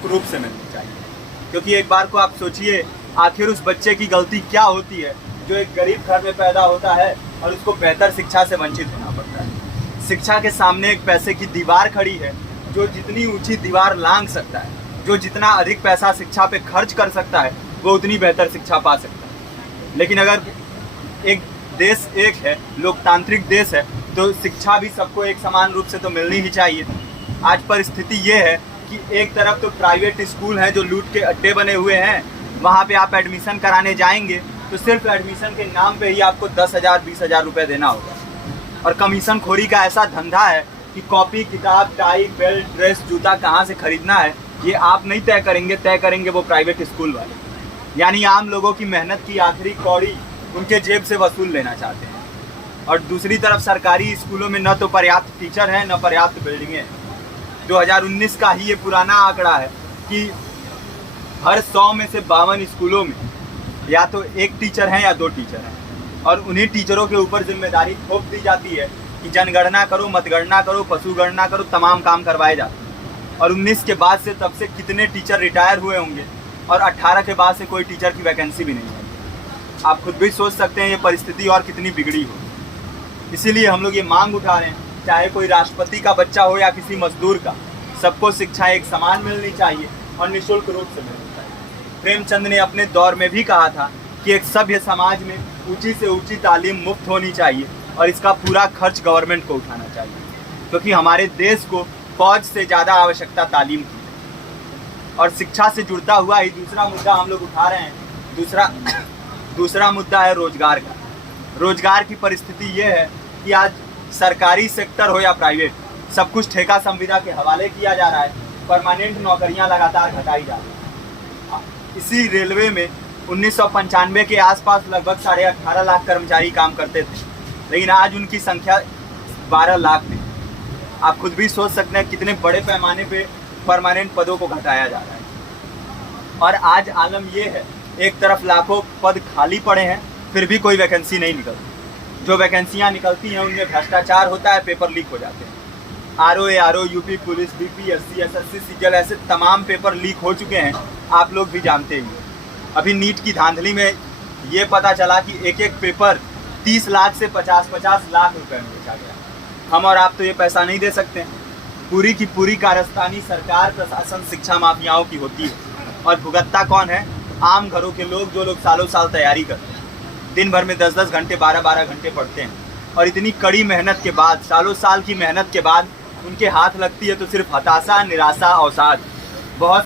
निःशुल्क रूप से मिलनी चाहिए। क्योंकि एक बार को आप सोचिए, आखिर उस बच्चे की गलती क्या होती है जो एक गरीब घर में पैदा होता है और उसको बेहतर शिक्षा से वंचित होना पड़ता है। शिक्षा के सामने एक पैसे की दीवार खड़ी है, जो जितनी ऊंची दीवार लांघ सकता है, जो जितना अधिक पैसा शिक्षा पे खर्च कर सकता है, वो उतनी बेहतर शिक्षा पा सकता है। लेकिन अगर एक देश एक है, लोकतांत्रिक देश है, तो शिक्षा भी सबको एक समान रूप से तो मिलनी ही चाहिए। आज परिस्थिति ये है कि एक तरफ तो प्राइवेट स्कूल हैं जो लूट के अड्डे बने हुए हैं, वहाँ पे आप एडमिशन कराने जाएंगे तो सिर्फ एडमिशन के नाम पे ही आपको 10,000 20,000 रुपये देना होगा। और कमीशन खोरी का ऐसा धंधा है कि कॉपी, किताब, टाई, बेल्ट, ड्रेस, जूता कहाँ से खरीदना है ये आप नहीं तय करेंगे वो प्राइवेट स्कूल वाले। यानी आम लोगों की मेहनत की आखिरी कौड़ी उनके जेब से वसूल लेना चाहते हैं। और दूसरी तरफ सरकारी स्कूलों में न तो पर्याप्त टीचर हैं, न पर्याप्त बिल्डिंगें हैं। 2019 का ही ये पुराना आंकड़ा है कि हर 100 में से 52 स्कूलों में या तो एक टीचर हैं या 2 टीचर हैं, और उन्हीं टीचरों के ऊपर जिम्मेदारी थोप दी जाती है कि जनगणना करो, मतगणना करो, पशु गणना करो, तमाम काम करवाए जाते हैं। और 19 के बाद से तब से कितने टीचर रिटायर हुए होंगे, और 18 के बाद से कोई टीचर की वैकेंसी भी नहीं है। आप खुद भी सोच सकते हैं ये परिस्थिति और कितनी बिगड़ी हो। इसीलिए हम लोग ये मांग उठा रहे हैं, चाहे कोई राष्ट्रपति का बच्चा हो या किसी मजदूर का, सबको शिक्षा एक समान मिलनी चाहिए और निःशुल्क रूप से मिलनी चाहिए। प्रेमचंद ने अपने दौर में भी कहा था कि एक सभ्य समाज में ऊंची से ऊंची तालीम मुफ्त होनी चाहिए और इसका पूरा खर्च गवर्नमेंट को उठाना चाहिए, क्योंकि हमारे देश को फौज से ज़्यादा आवश्यकता तालीम की है। और शिक्षा से जुड़ता हुआ ही दूसरा मुद्दा हम लोग उठा रहे हैं। दूसरा मुद्दा है रोजगार का। रोजगार की परिस्थिति ये है कि आज सरकारी सेक्टर हो या प्राइवेट, सब कुछ ठेका संविदा के हवाले किया जा रहा है। परमानेंट नौकरियां लगातार घटाई जा रही हैं। इसी रेलवे में 1995 के आसपास लगभग 18.5 लाख कर्मचारी काम करते थे, लेकिन आज उनकी संख्या 12 लाख है। आप खुद भी सोच सकते हैं कितने बड़े पैमाने पे परमानेंट पदों को घटाया जा रहा है। और आज आलम ये है, एक तरफ लाखों पद खाली पड़े हैं, फिर भी कोई वैकेंसी नहीं निकलती। जो वैकेंसियां निकलती हैं उनमें भ्रष्टाचार होता है, पेपर लीक हो जाते हैं। RO, UP police, BPSC, SSC, CGL, ऐसे तमाम पेपर लीक हो चुके हैं, आप लोग भी जानते ही हैं। अभी नीट की धांधली में ये पता चला कि एक एक पेपर 30 लाख से 50-50 लाख रुपए में बेचा गया। हम और आप तो ये पैसा नहीं दे सकते। पूरी की पूरी कारस्तानी सरकार, प्रशासन, शिक्षा माफियाओं की होती है। और भुगतता कौन है? आम घरों के लोग, जो लोग सालों साल तैयारी करते हैं, दिन भर में 10-10 घंटे, 12-12 घंटे पढ़ते हैं। और इतनी कड़ी मेहनत के बाद, सालों साल की मेहनत के बाद उनके हाथ लगती है तो सिर्फ हताशा, निराशा, अवसाद। बहुत